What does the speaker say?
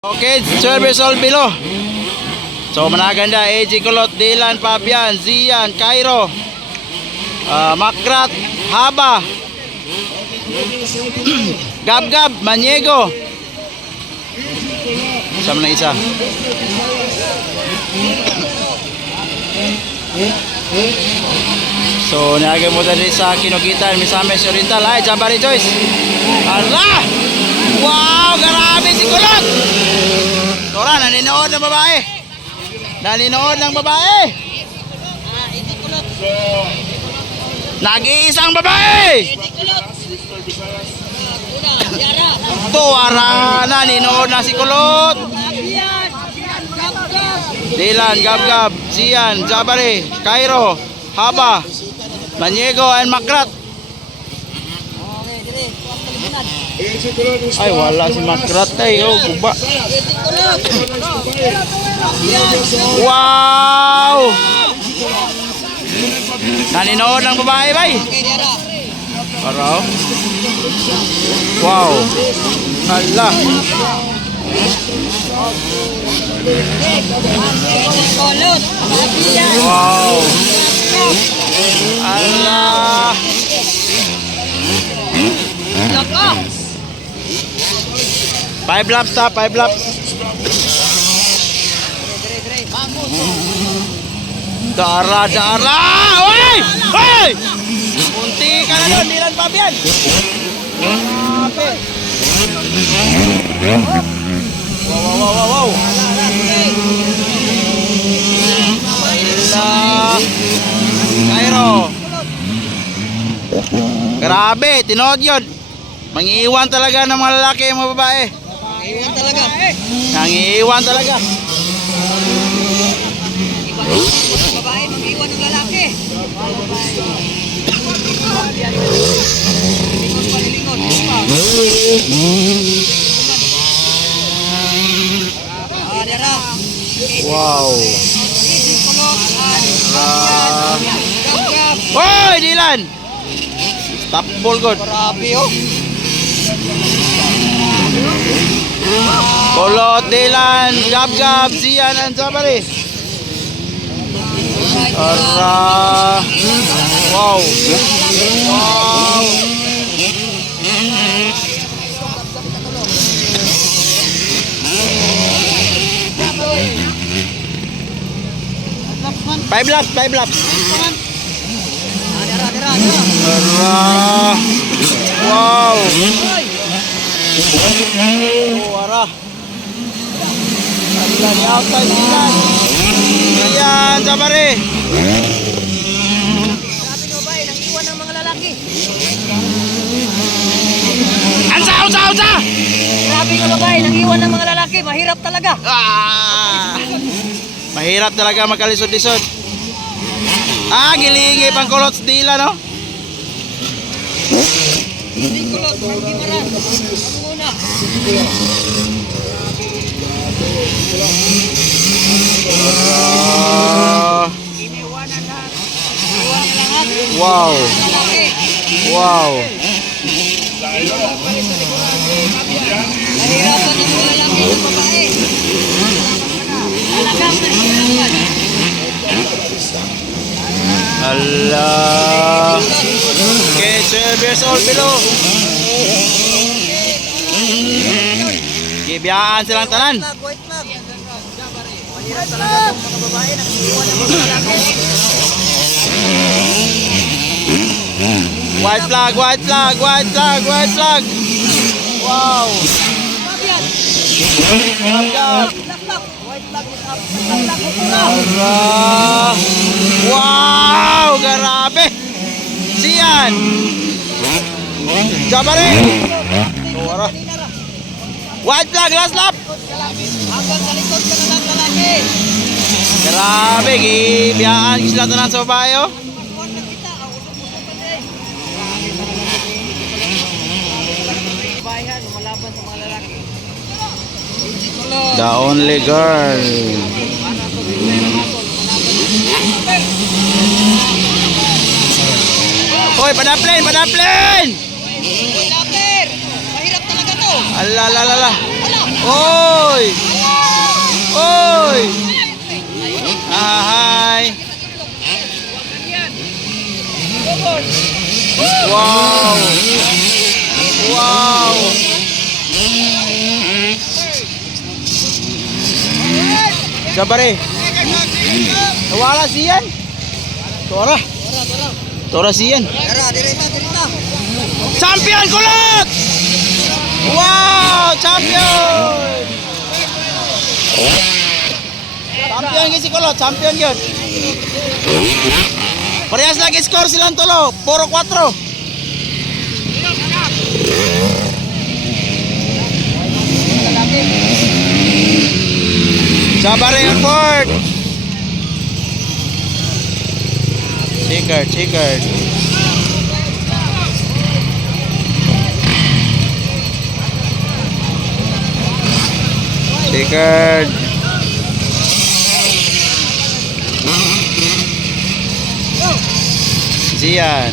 Okay, service all below. So managanda AJ Kulot, Dylan, Fabian, Zian, Cairo, Makrat, Haba, Gab, Maniego. Sama na isa. So niagay mo dali sa Kinugitan, Misamis Oriental. Ay, Jabari Joyce. Ala! Wow, grabe si Kulot. Tora, naninood ng babae. Naninood ng babae. Nag-iisang babae. Tuwara, naninood na si Kulot. Dylan, Gab, Zian, Jabari, Cairo, Haba, Maniego, and Makrat. Ay, wala si Makrat ay. Oh, guba. Wow! Naninood ng babae, bay. Para. Wow. Hala. Wow. Hala. Five laps ta, 5 laps. Dara. Oy! Oy! Munti ka na doon, Dylan, Fabian. Wow. Cairo. Grabe, tinood yun. Mangiiwan talaga ng mga lalaki yung mga babae. Mangiiwan talaga. Babae, mag-iwan ng lalaki. Wow. Hoy, Dylan. Stop ball god. Kulot, Dylan, Gab, Zian, and Jabari. Wow. Five laps. Wow. Wara. Ala ni outside Dylan. Ayan, Jabari. Sabi ko ba, nang-iwan ng mga lalaki. Ansa! Grabe ka babae, nang-iwan ng mga lalaki. Mahirap talaga. Mahirap talaga magkalisod-lisod. Gilingi pang Kulot sa Dylan, no? Hindi Kulot, Gimaran. Ang muna. Iniwanan lahat. Wow. Nahirapan ng mga lalaki ng babae. Talagang nahirapan. Allah. Okay, 12 years old below. Gibiyaan silang tanan. White flag. Mahirap talaga ng mga babae. Nag-iwan ng mga lalaki. White flag. Wow. Fabian. White flag is up. Wow, grabe. Zian. Jabari. White flag, last lap. Hanggang sa likod ka na lang lalaki. Grabe, gibiyaan sila tanan sa babae, oh. Bayan, lumalaban sa mga lalaki. The only girl. Hoy, padaplen! Lapir! Mahirap talaga to. Ala. Wala. Oy! Oy! Hi! Wow! Wow! Jabari. Nawala siyan. Tora. Tora siyan. Champion kulot! Wow! Champion! Champion yun si kulot. Champion yun. Parehas lagi score silang tulo. 4-4. Jabari Airport. Checkered. Zian.